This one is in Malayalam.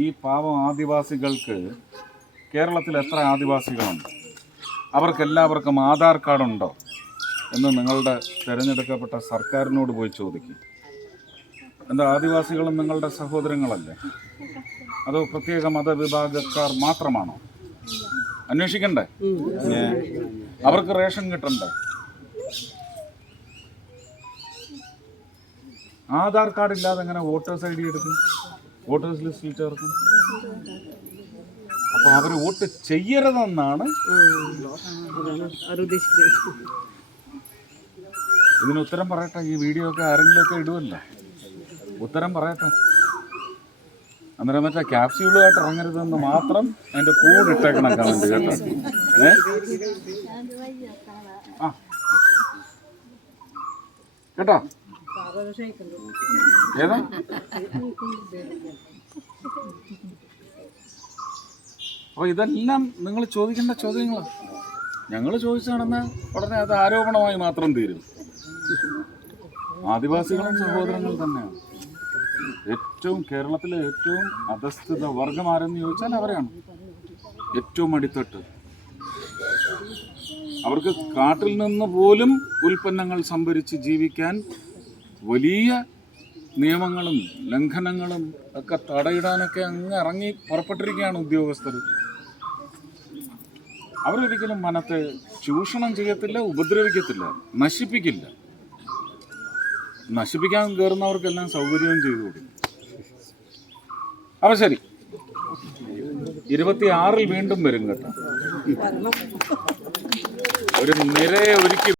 ഈ പാവം ആദിവാസികൾക്ക് കേരളത്തിൽ എത്ര ആദിവാസികളുണ്ട്? അവർക്കെല്ലാവർക്കും ആധാർ കാർഡുണ്ടോ? എന്ന് നിങ്ങളുടെ തിരഞ്ഞെടുക്കപ്പെട്ട സർക്കാരിനോട് പോയി ചോദിക്കും. എന്താ ആദിവാസികളും നിങ്ങളുടെ സഹോദരങ്ങളല്ലേ? അതോ പ്രത്യേക മതവിഭാഗക്കാർ മാത്രമാണോ? അന്വേഷിക്കണ്ടേ? അവർക്ക് റേഷൻ കിട്ടണ്ടേ? ആധാർ കാർഡ് ഇല്ലാതെ എങ്ങനെ വോട്ടേഴ്സ് ഐ ഡി എടുക്കും? വോട്ടേഴ്സ് ലിസ്റ്റിൽ ചേർക്കും? അപ്പൊ അവർ വോട്ട് ചെയ്യരുതെന്നാണ് ഇതിന് ഉത്തരം പറയട്ടെ ഈ വീഡിയോ ഒക്കെ ആരെങ്കിലും ഒക്കെ ഇടുമല്ലോ ഉത്തരം പറയട്ടെ. അന്നേരം മറ്റേ ക്യാപ്സ്യൂളുമായിട്ട് ഇറങ്ങരുതെന്ന് മാത്രം അതിന്റെ കൂടെ ഇട്ടേക്കണം കമന്റ് കേട്ടോ. ഏ? കേട്ടോ? ഏതാ? അപ്പോൾ ഇതെല്ലാം നിങ്ങൾ ചോദിക്കേണ്ട ചോദ്യങ്ങളാണ് ഞങ്ങൾ ചോദിച്ചാണെന്ന് ഉടനെ അത് ആരോപണമായി മാത്രം തീരും. ആദിവാസികളും സഹോദരങ്ങളും തന്നെയാണ്. ഏറ്റവും കേരളത്തിലെ ഏറ്റവും അധസ്ഥിത വർഗം ആരെന്ന് ചോദിച്ചാൽ അവരാണ് ഏറ്റവും അടിത്തട്ട്. അവർക്ക് കാട്ടിൽ നിന്ന് പോലും ഉൽപ്പന്നങ്ങൾ സംഭരിച്ച് ജീവിക്കാൻ വലിയ നിയമങ്ങളും ലംഘനങ്ങളും ഒക്കെ തടയിടാനൊക്കെ അങ്ങ് ഇറങ്ങി പുറപ്പെട്ടിരിക്കുകയാണ് ഉദ്യോഗസ്ഥർ. അവരൊരിക്കലും മനത്തെ ചൂഷണം ചെയ്യത്തില്ല ഉപദ്രവിക്കത്തില്ല നശിപ്പിക്കില്ല. നശിപ്പിക്കാൻ കയറുന്നവർക്കെല്ലാം സൗകര്യവും ചെയ്തു കൊടുക്കും. അപ്പൊ ശരി. ഇരുപത്തി ആറിൽ വീണ്ടും വരും കേട്ടോ. ഒരു നിരയെ ഒരുക്കി